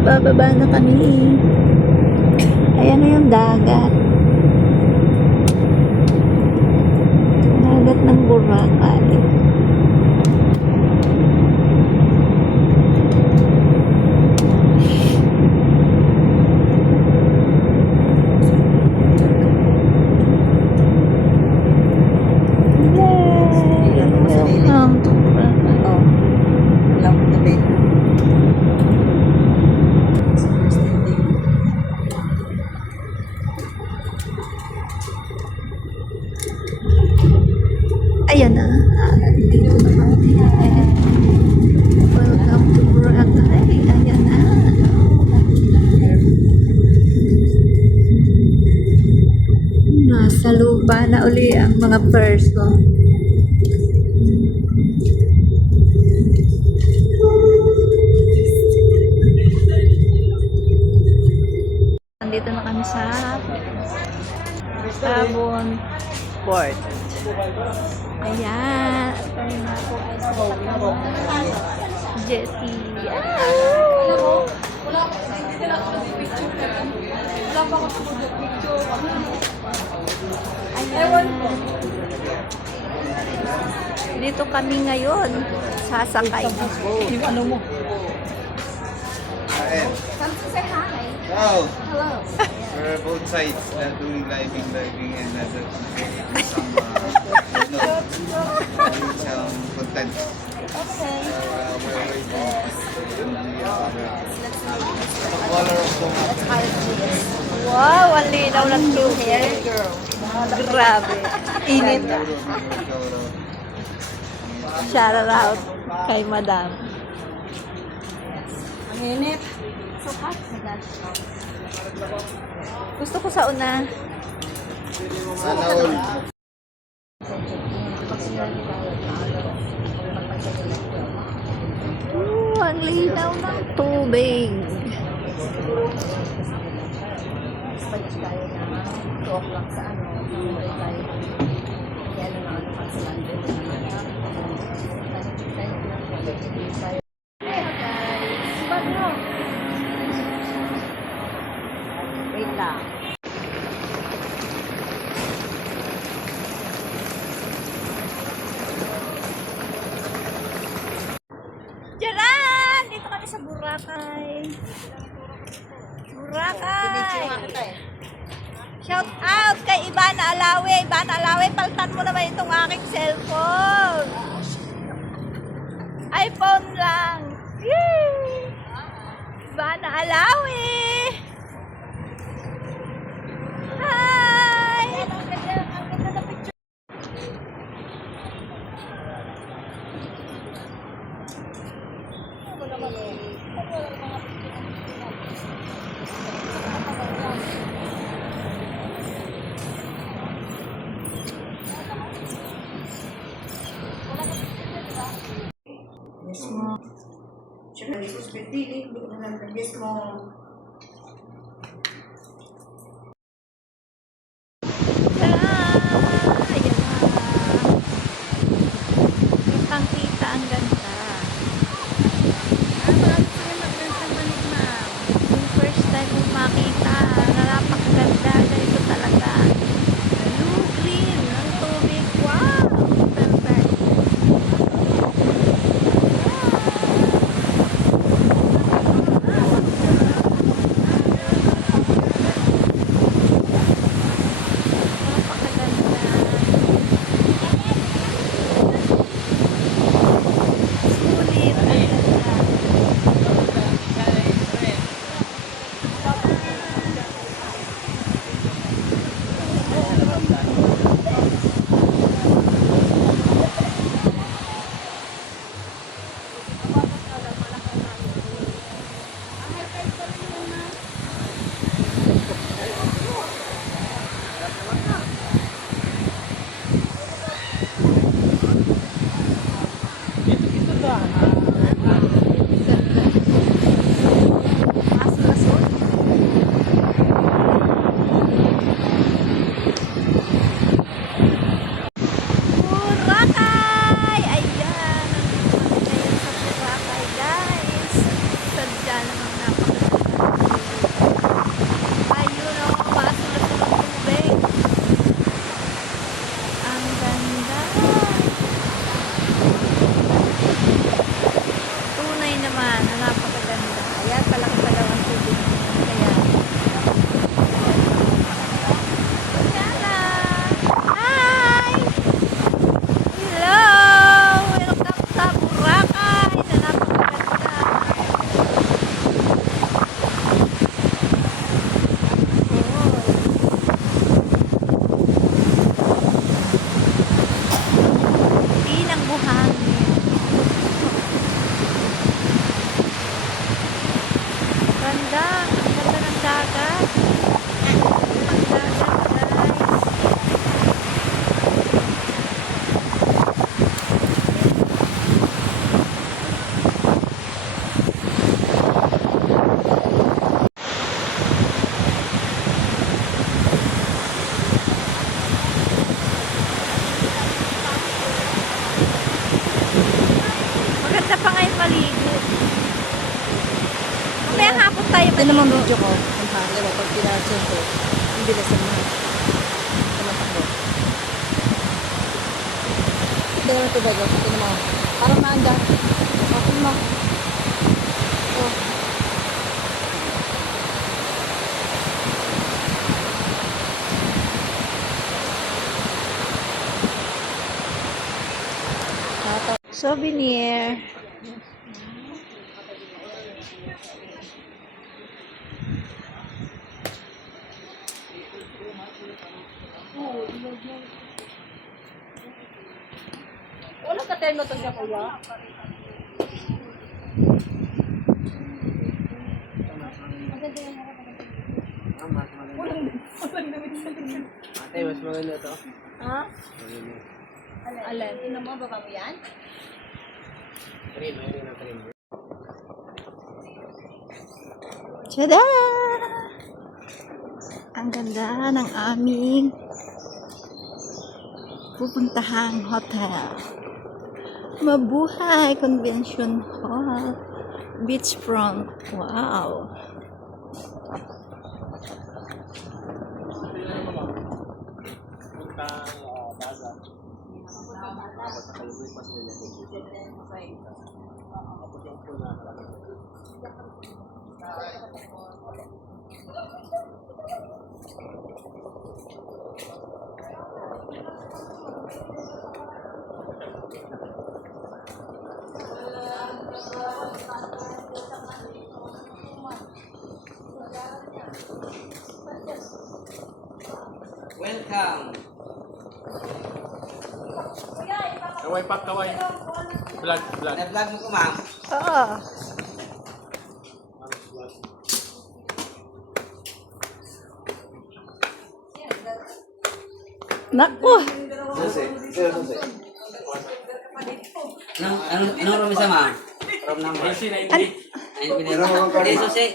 Bababa na kami. Ayan na yung dagat. Dagat ng Boracay. Ayan na. Dito na kami. Welcome to Boracay. Ayan na. Nasa lupa na uli ang mga perso. Nandito na kami sa Tabon Port. Ayan. Jetty. Ayan. Dito kami ngayon. Sasakay ng boat. Yung ano mo? Come to say hi. Hello. Hello. We're both sides doing diving, and some some content. Okay. We're waiting. Color of the Wow, ang linaw ng tubig. Grabe. Init. Shout out kay Madam. Ang init. So hot na gosh. Gusto ko sa una. Sana all. Ang linaw ng tubig. Balik tayo na 2 o'clock sa ano, balik tayo. Kaya ano na ano pa sa London. Wait lang. Diyan! Dito kami sa Boracay. Boracay! Shout out kay Ivana Alawe. Ivana Alawe, paltan mo naman itong aking cellphone. iPhone lang. Yay! Ivana Alawe. Hi! Yes mo. Tsaka Jesus pwede, hindi ko na lang. Yes mo. Kitang-kita ang ganda. Marami sila mag-learn sa manig, ma'am. Yung first time mo makita, napakaganda. Ganito talaga. Blue green ang tubig. Wow! Perfect. Napakaganda. ganda. Ang ganda ng dagat. Ang dagat, guys. Maganda pa ngayon maligo. Mamaya hapon tayo Ito naman maligo. video ko. Ang hangin mo. Pag pinasyon ko, ang bilis mo. Tumatakbo. Hindi naman ito bago. Ito naman. Parang maanda. Bakit mo? Oh. Souvenir. Wala ka terno to siya, kuya? Ate, mas maganda to. Ha? Alin? Ino mo, baba mo yan? Trim, ayun na trim. Tada! Ang ganda ng aming pupuntahang hotel. Mabuhay Convention Hall. Beachfront. Wow! Welcome! Kaway pak, kaway. Vlog, vlog. Na-vlog mo ko, ma'am. Oo. Naku! Susi. Susi. Anong room isa, ma'am? Room number. AC 98. Ay, susi.